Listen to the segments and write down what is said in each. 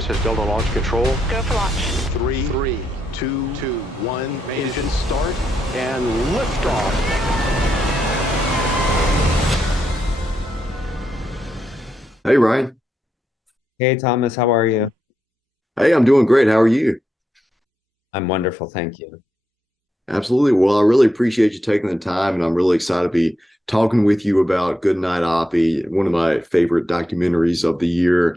focus as Delta launch control. Go for launch. Three, two, one. Engine start and liftoff. Hey, Ryan. Hey, Thomas, how are you? Hey, I'm doing great. How are you? I'm wonderful, thank you. Absolutely. Well, I really appreciate you taking the time, and I'm really excited to be talking with you about Good Night Oppy, one of my favorite documentaries of the year.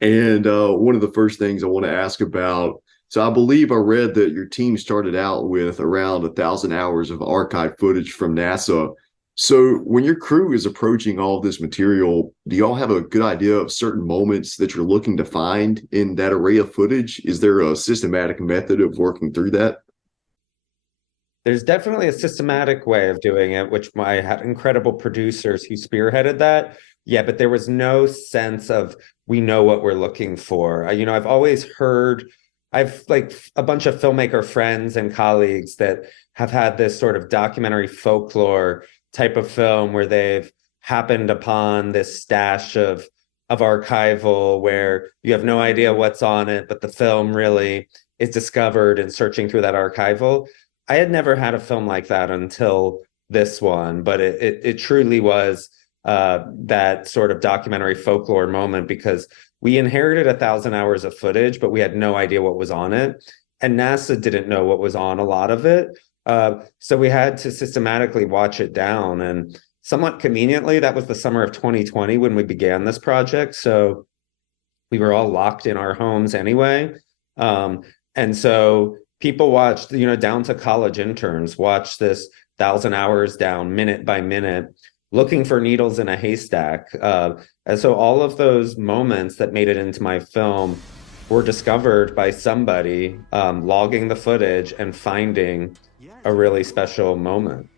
And one of the first things I want to ask about, so I believe I read that your team started out with around 1,000 hours of archive footage from NASA. So when your crew is approaching all of this material, do y'all have a good idea of certain moments that you're looking to find in that array of footage? Is there a systematic method of working through that? There's definitely a systematic way of doing it, which I had incredible producers who spearheaded that. Yeah, but there was no sense of we know what we're looking for. I've always heard, I've like a bunch of filmmaker friends and colleagues that have had this sort of documentary folklore type of film where they've happened upon this stash of archival where you have no idea what's on it, but the film really is discovered in searching through that archival. I had never had a film like that until this one, but it truly was that sort of documentary folklore moment because we inherited 1,000 hours of footage, but we had no idea what was on it. And NASA didn't know what was on a lot of it. So we had to systematically watch it down. And somewhat conveniently, that was the summer of 2020 when we began this project. So we were all locked in our homes anyway. And so people watched, down to college interns, watched this 1,000 hours down minute by minute, looking for needles in a haystack. And so all of those moments that made it into my film were discovered by somebody logging the footage and finding a really special moment.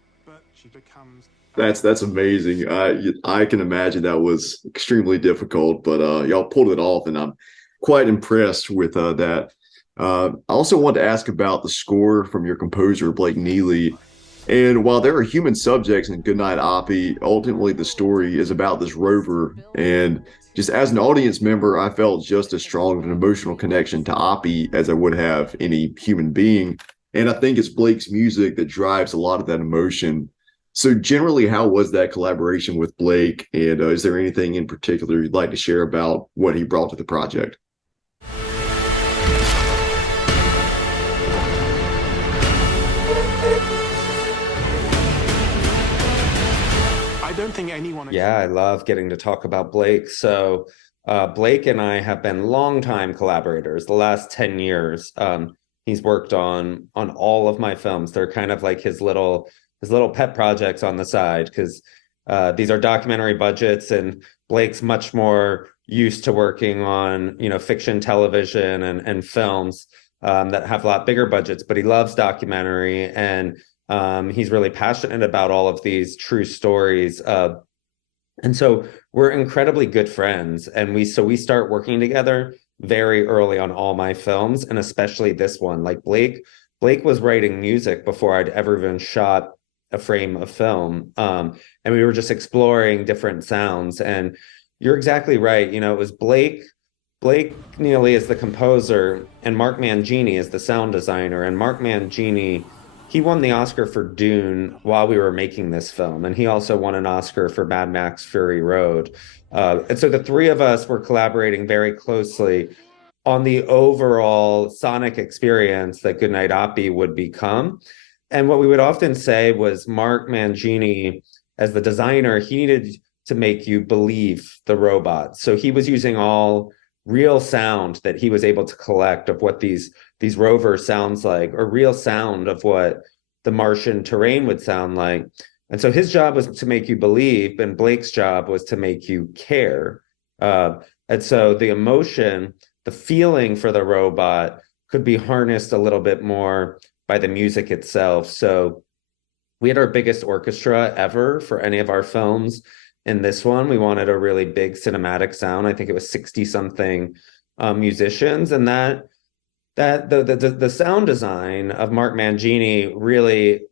That's amazing. I can imagine that was extremely difficult, but y'all pulled it off, and I'm quite impressed with that. I also want to ask about the score from your composer, Blake Neely. And while there are human subjects in Good Night Oppy, ultimately the story is about this rover. And just as an audience member, I felt just as strong of an emotional connection to Oppy as I would have any human being. And I think it's Blake's music that drives a lot of that emotion. So generally, how was that collaboration with Blake? And is there anything in particular you'd like to share about what he brought to the project? Yeah, I love getting to talk about Blake. So Blake and I have been longtime collaborators, the last 10 years. He's worked on all of my films. They're kind of like his little pet projects on the side because these are documentary budgets, and Blake's much more used to working on fiction television and films that have a lot bigger budgets, but he loves documentary, and he's really passionate about all of these true stories. And so we're incredibly good friends, and we start working together very early on all my films, and especially this one. Like Blake was writing music before I'd ever even shot a frame of film, and we were just exploring different sounds. And you're exactly right. It was Blake Neely is the composer, and Mark Mangini is the sound designer. And Mark Mangini, he won the Oscar for Dune while we were making this film, and he also won an Oscar for Mad Max Fury Road. And so the three of us were collaborating very closely on the overall sonic experience that Good Night Oppy would become. And what we would often say was Mark Mangini, as the designer, he needed to make you believe the robot. So he was using all real sound that he was able to collect of what these rover sounds like, or real sound of what the Martian terrain would sound like. And so his job was to make you believe, and Blake's job was to make you care. And so the emotion, the feeling for the robot could be harnessed a little bit more by the music itself. So we had our biggest orchestra ever for any of our films. In this one, we wanted a really big cinematic sound. I think it was 60 something musicians, and that the sound design of Mark Mangini really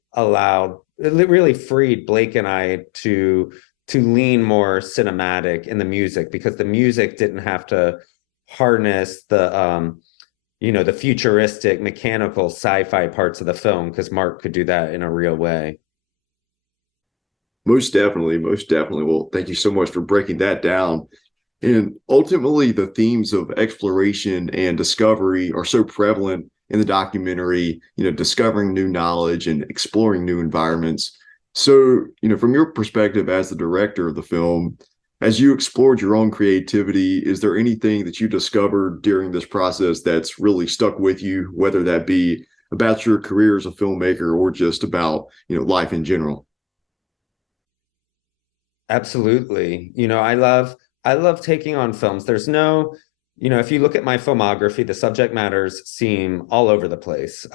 freed Blake and I to lean more cinematic in the music, because the music didn't have to harness the the futuristic mechanical sci-fi parts of the film, because Mark could do that in a real way. Most definitely, most definitely. Well, thank you so much for breaking that down. And ultimately, the themes of exploration and discovery are so prevalent in the documentary, discovering new knowledge and exploring new environments. So, from your perspective as the director of the film, as you explored your own creativity, is there anything that you discovered during this process that's really stuck with you, whether that be about your career as a filmmaker or just about, life in general? Absolutely. I love taking on films. There's no, if you look at my filmography, the subject matters seem all over the place.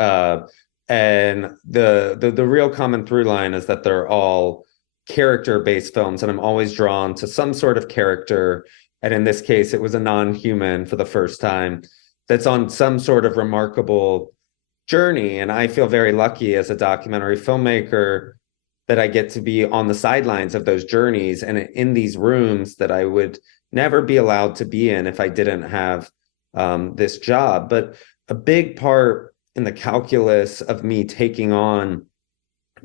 And the real common through line is that they're all character-based films, and I'm always drawn to some sort of character. And in this case, it was a non-human for the first time that's on some sort of remarkable journey. And I feel very lucky as a documentary filmmaker that I get to be on the sidelines of those journeys and in these rooms that I would never be allowed to be in if I didn't have this job. But a big part in the calculus of me taking on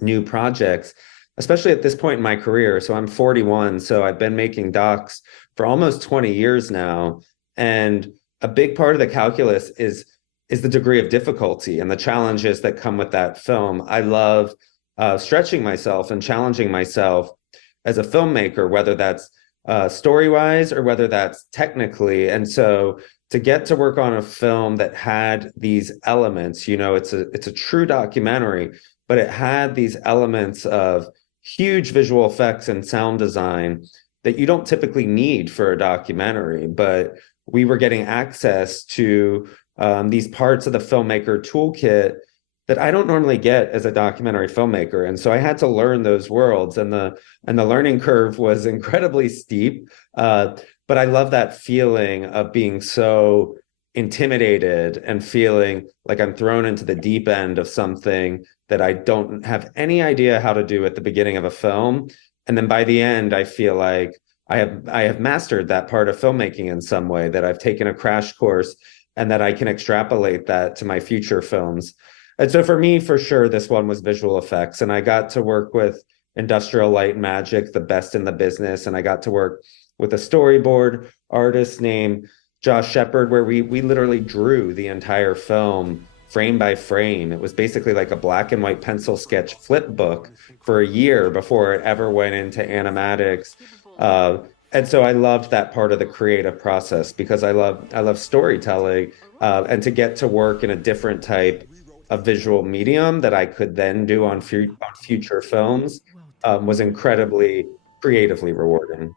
new projects, especially at this point in my career. So I'm 41, so I've been making docs for almost 20 years now. And a big part of the calculus is the degree of difficulty and the challenges that come with that film. I love stretching myself and challenging myself as a filmmaker, whether that's story-wise or whether that's technically. And so to get to work on a film that had these elements, it's a true documentary, but it had these elements of huge visual effects and sound design that you don't typically need for a documentary. But we were getting access to these parts of the filmmaker toolkit that I don't normally get as a documentary filmmaker. And so I had to learn those worlds, and the learning curve was incredibly steep. But I love that feeling of being so intimidated and feeling like I'm thrown into the deep end of something that I don't have any idea how to do at the beginning of a film. And then by the end, I feel like I have mastered that part of filmmaking in some way, that I've taken a crash course and that I can extrapolate that to my future films. And so for me, for sure, this one was visual effects. And I got to work with Industrial Light and Magic, the best in the business. And I got to work with a storyboard artist named Josh Shepard, where we literally drew the entire film frame by frame. It was basically like a black and white pencil sketch flip book for a year before it ever went into animatics. And so I loved that part of the creative process because I love storytelling, and to get to work in a different type of visual medium that I could then do on future films was incredibly creatively rewarding.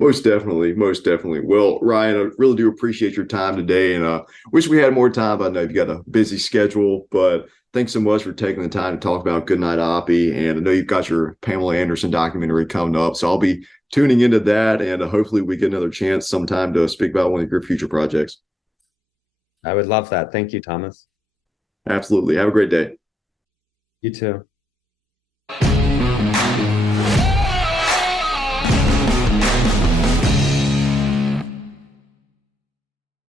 Most definitely, most definitely. Well, Ryan, I really do appreciate your time today, and wish we had more time. I know you've got a busy schedule, but thanks so much for taking the time to talk about Good Night Oppy. And I know you've got your Pamela Anderson documentary coming up, so I'll be tuning into that, and hopefully we get another chance sometime to speak about one of your future projects. I would love that. Thank you, Thomas. Absolutely. Have a great day. You too.